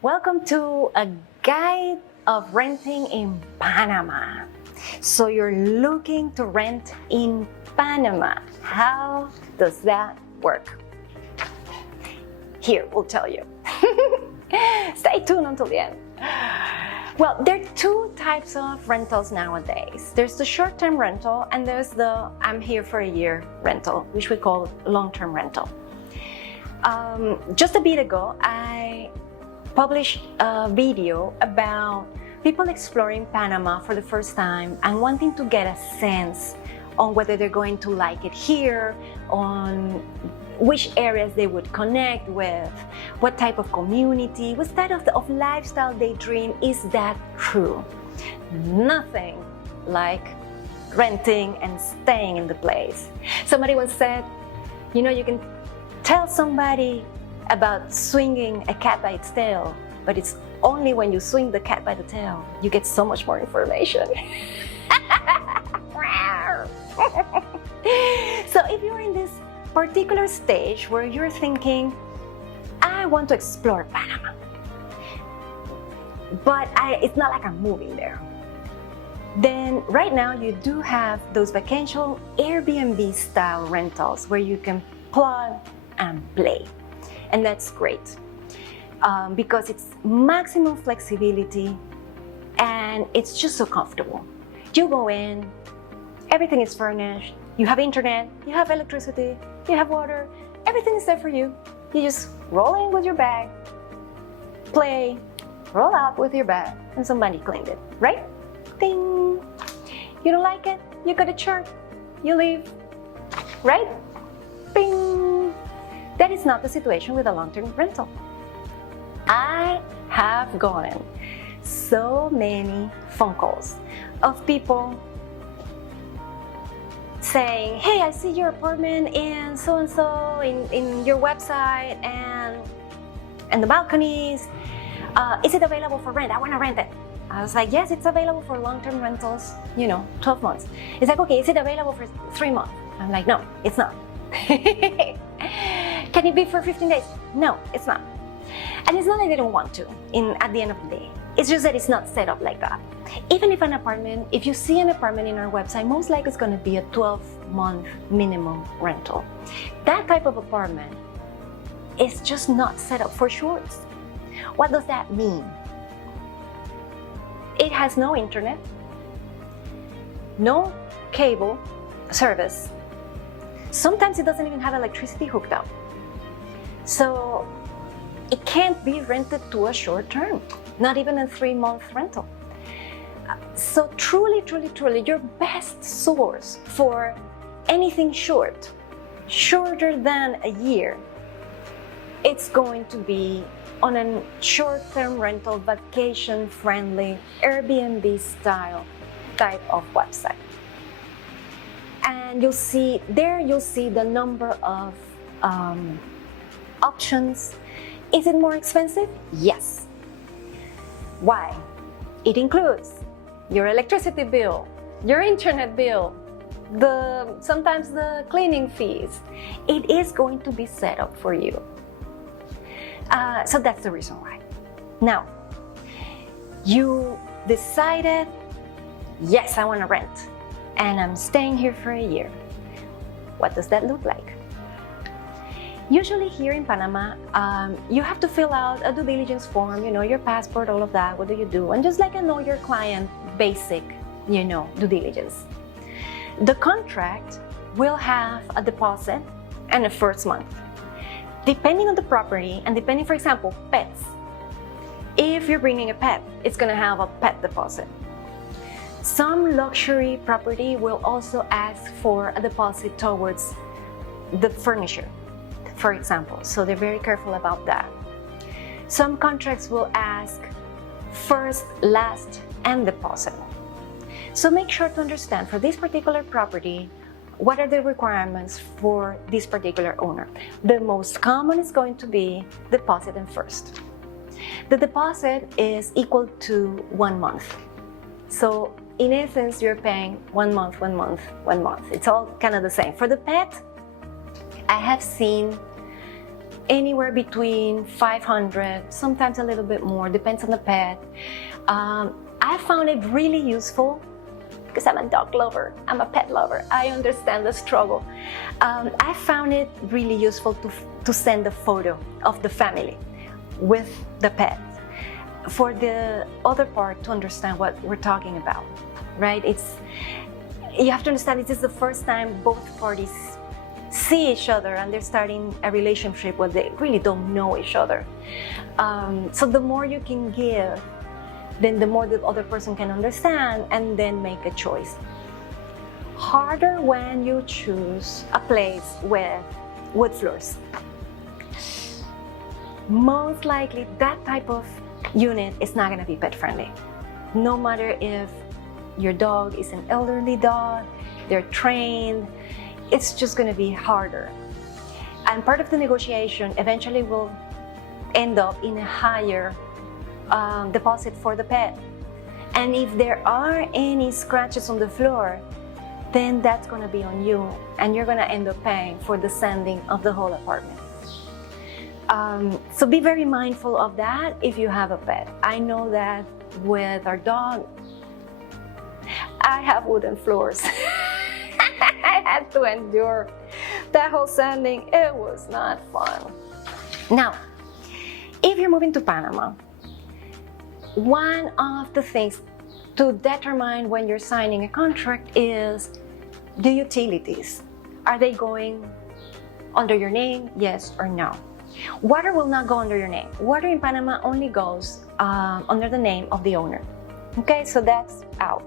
Welcome to a guide of renting in Panama. So you're looking to rent in Panama. How does that work? Here, we'll tell you. Stay tuned until the end. Well, there are two types of rentals nowadays. There's the short-term rental and there's the I'm here for a year rental, which we call long-term rental. Just a bit ago, I published a video about people exploring Panama for the first time and wanting to get a sense on whether they're going to like it here, on which areas they would connect with, what type of community, what type of lifestyle they dream. Is that true? Nothing like renting and staying in the place. Somebody once said, you know, you can tell somebody about swinging a cat by its tail, but it's only when you swing the cat by the tail you get so much more information. So if you're in this particular stage where you're thinking, I want to explore Panama, but it's not like I'm moving there, then right now you do have those vacation Airbnb style rentals where you can plug and play. And that's great because it's maximum flexibility and it's just so comfortable. You go in, everything is furnished, you have internet, you have electricity, you have water, everything is there for you. You just roll in with your bag, play, roll out with your bag, and somebody cleaned it, right? Ding! You don't like it, you got a chart, you leave, right? Bing! That is not the situation with a long-term rental. I have gotten so many phone calls of people saying, hey, I see your apartment in so-and-so in your website and the balconies. Is it available for rent? I want to rent it. I was like, yes, it's available for long-term rentals, 12 months. It's like, okay, is it available for 3 months? I'm like, no, it's not. Can it be for 15 days? No, it's not. And it's not like they don't want to at the end of the day. It's just that it's not set up like that. Even if you see an apartment in our website, most likely it's going to be a 12-month minimum rental. That type of apartment is just not set up for shorts. What does that mean? It has no internet, no cable service. Sometimes it doesn't even have electricity hooked up. So it can't be rented to a short term, not even a 3-month rental. So truly, your best source for anything shorter than a year, it's going to be on a short-term rental, vacation-friendly, Airbnb-style type of website. And you'll see the number of options. Is it more expensive? Yes. Why? It includes your electricity bill, your internet bill, sometimes the cleaning fees. It is going to be set up for you. So that's the reason why. Now, you decided, yes, I want to rent, and I'm staying here for a year. What does that look like? Usually here in Panama, you have to fill out a due diligence form, your passport, all of that. What do you do? And just like a know your client basic, due diligence. The contract will have a deposit and a first month. Depending on the property and depending, for example, pets. If you're bringing a pet, it's going to have a pet deposit. Some luxury property will also ask for a deposit towards the furniture, for example. So they're very careful about that. Some contracts will ask first, last, and deposit. So make sure to understand for this particular property, what are the requirements for this particular owner? The most common is going to be deposit and first. The deposit is equal to 1 month. So in essence, you're paying 1 month, 1 month, 1 month. It's all kind of the same. For the pet, I have seen anywhere between 500, sometimes a little bit more, depends on the pet. I found it really useful because I'm a dog lover, I'm a pet lover, I understand the struggle. I found it really useful to send a photo of the family with the pet. For the other part to understand what we're talking about, right? You have to understand this is the first time both parties see each other and they're starting a relationship where they really don't know each other. So the more you can give, then the more the other person can understand and then make a choice. Harder when you choose a place with wood floors. Most likely that type of unit is not going to be pet friendly. No matter if your dog is an elderly dog, they're trained, it's just going to be harder. And part of the negotiation eventually will end up in a higher deposit for the pet. And if there are any scratches on the floor, then that's going to be on you and you're going to end up paying for the sanding of the whole apartment. So be very mindful of that if you have a pet. I know that with our dog, I have wooden floors. I had to endure that whole sanding. It was not fun. Now, if you're moving to Panama, one of the things to determine when you're signing a contract is the utilities. Are they going under your name, yes or no? Water will not go under your name. Water in Panama only goes under the name of the owner. Okay, so that's out.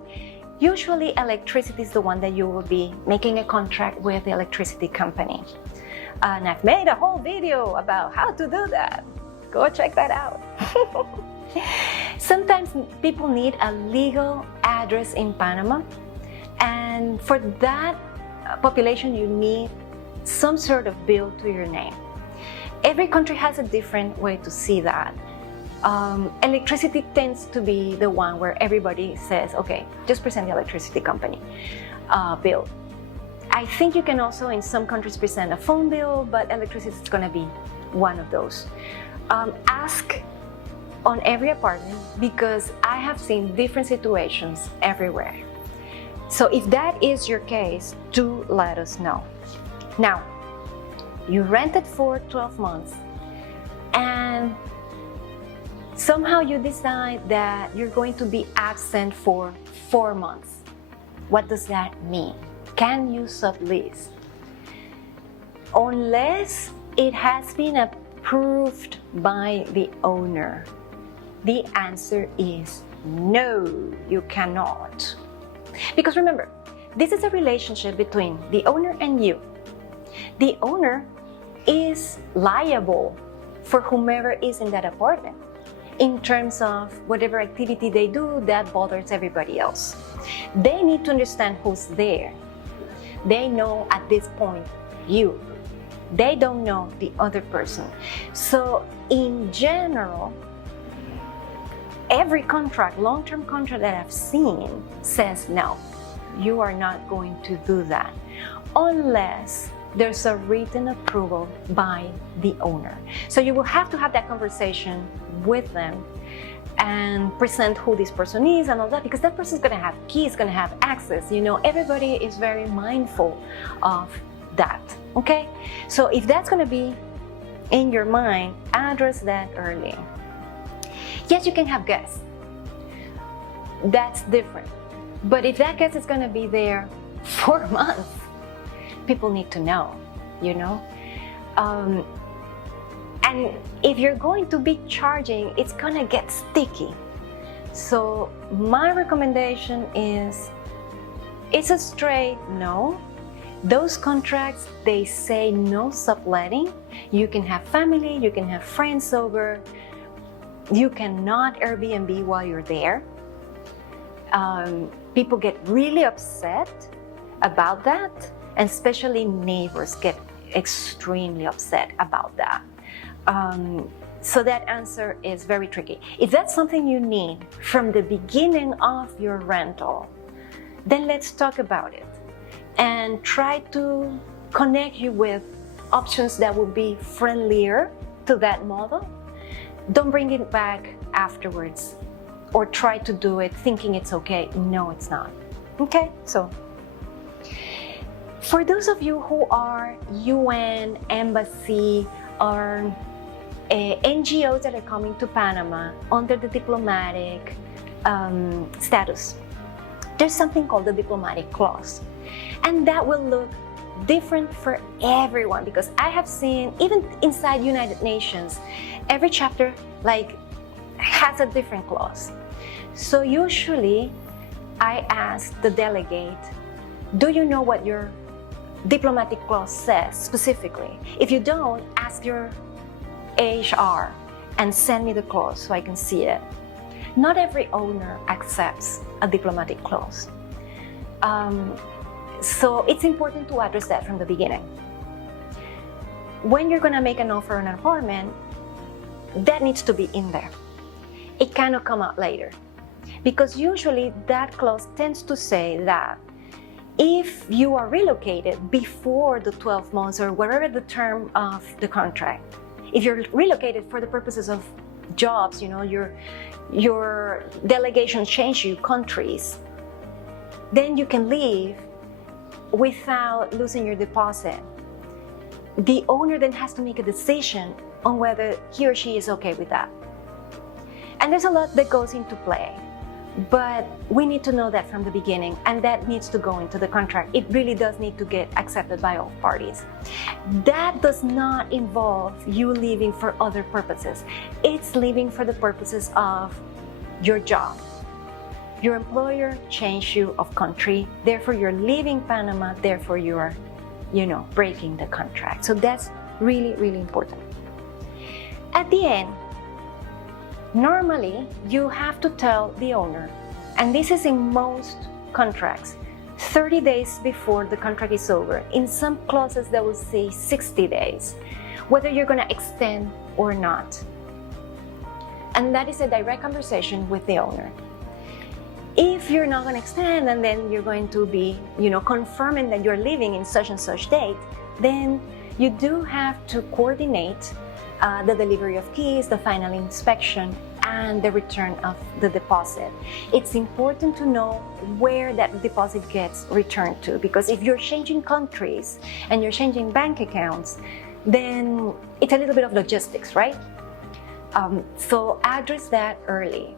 Usually electricity is the one that you will be making a contract with the electricity company. And I've made a whole video about how to do that. Go check that out. Sometimes people need a legal address in Panama. And for that population, you need some sort of bill to your name. Every country has a different way to see that. Electricity tends to be the one where everybody says, okay, just present the electricity company bill. I think you can also in some countries present a phone bill, but electricity is going to be one of those. Ask on every apartment because I have seen different situations everywhere. So if that is your case, do let us know. Now, you rented for 12 months and somehow you decide that you're going to be absent for 4 months. What does that mean? Can you sublease? Unless it has been approved by the owner, the answer is no, you cannot. Because remember, this is a relationship between the owner and you. The owner is liable for whomever is in that apartment in terms of whatever activity they do that bothers everybody else. They need to understand who's there. They know at this point you. They don't know the other person. So in general, every contract, long-term contract that I've seen says no, you are not going to do that unless there's a written approval by the owner. So you will have to have that conversation with them and present who this person is and all that, because that person is going to have keys, going to have access. You know, everybody is very mindful of that. Okay? So if that's going to be in your mind, address that early. Yes, you can have guests. That's different. But if that guest is going to be there 4 months, people need to know, you know? And if you're going to be charging, it's going to get sticky. So my recommendation is, it's a straight no. Those contracts, they say no subletting. You can have family, you can have friends over. You cannot Airbnb while you're there. People get really upset about that, and especially neighbors get extremely upset about that. So that answer is very tricky. If that's something you need from the beginning of your rental, then let's talk about it and try to connect you with options that would be friendlier to that model, don't bring it back afterwards or try to do it thinking it's okay. No, it's not. Okay, so for those of you who are UN, embassy, or NGOs that are coming to Panama under the diplomatic status, there's something called the diplomatic clause. And that will look different for everyone, because I have seen, even inside United Nations, every chapter has a different clause. So usually I ask the delegate, do you know what your diplomatic clause says specifically? If you don't, ask your HR and send me the clause so I can see it. Not every owner accepts a diplomatic clause. So it's important to address that from the beginning. When you're gonna make an offer on an apartment, that needs to be in there. It cannot come out later, because usually that clause tends to say that if you are relocated before the 12 months or whatever the term of the contract, if you're relocated for the purposes of jobs, your delegation change you countries, then you can leave without losing your deposit. The owner then has to make a decision on whether he or she is okay with that. And there's a lot that goes into play, but we need to know that from the beginning, and that needs to go into the contract. It really does need to get accepted by all parties. That does not involve you leaving for other purposes. It's leaving for the purposes of your job. Your employer changed you of country, therefore you're leaving Panama, therefore you are, breaking the contract. So that's really, really important. At the end, normally you have to tell the owner, and this is in most contracts, 30 days before the contract is over. In some clauses that will say 60 days, whether you're gonna extend or not. And that is a direct conversation with the owner. If you're not going to extend, and then you're going to be, confirming that you're leaving in such and such date, then you do have to coordinate the delivery of keys, the final inspection, and the return of the deposit. It's important to know where that deposit gets returned to, because if you're changing countries and you're changing bank accounts, then it's a little bit of logistics, right? So address that early.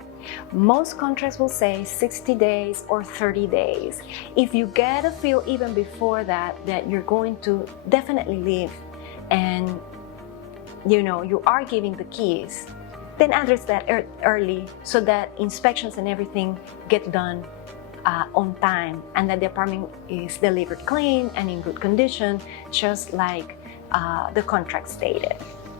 Most contracts will say 60 days or 30 days. If you get a feel even before that you're going to definitely leave, and you are giving the keys, then address that early so that inspections and everything get done on time, and that the apartment is delivered clean and in good condition, just like the contract stated.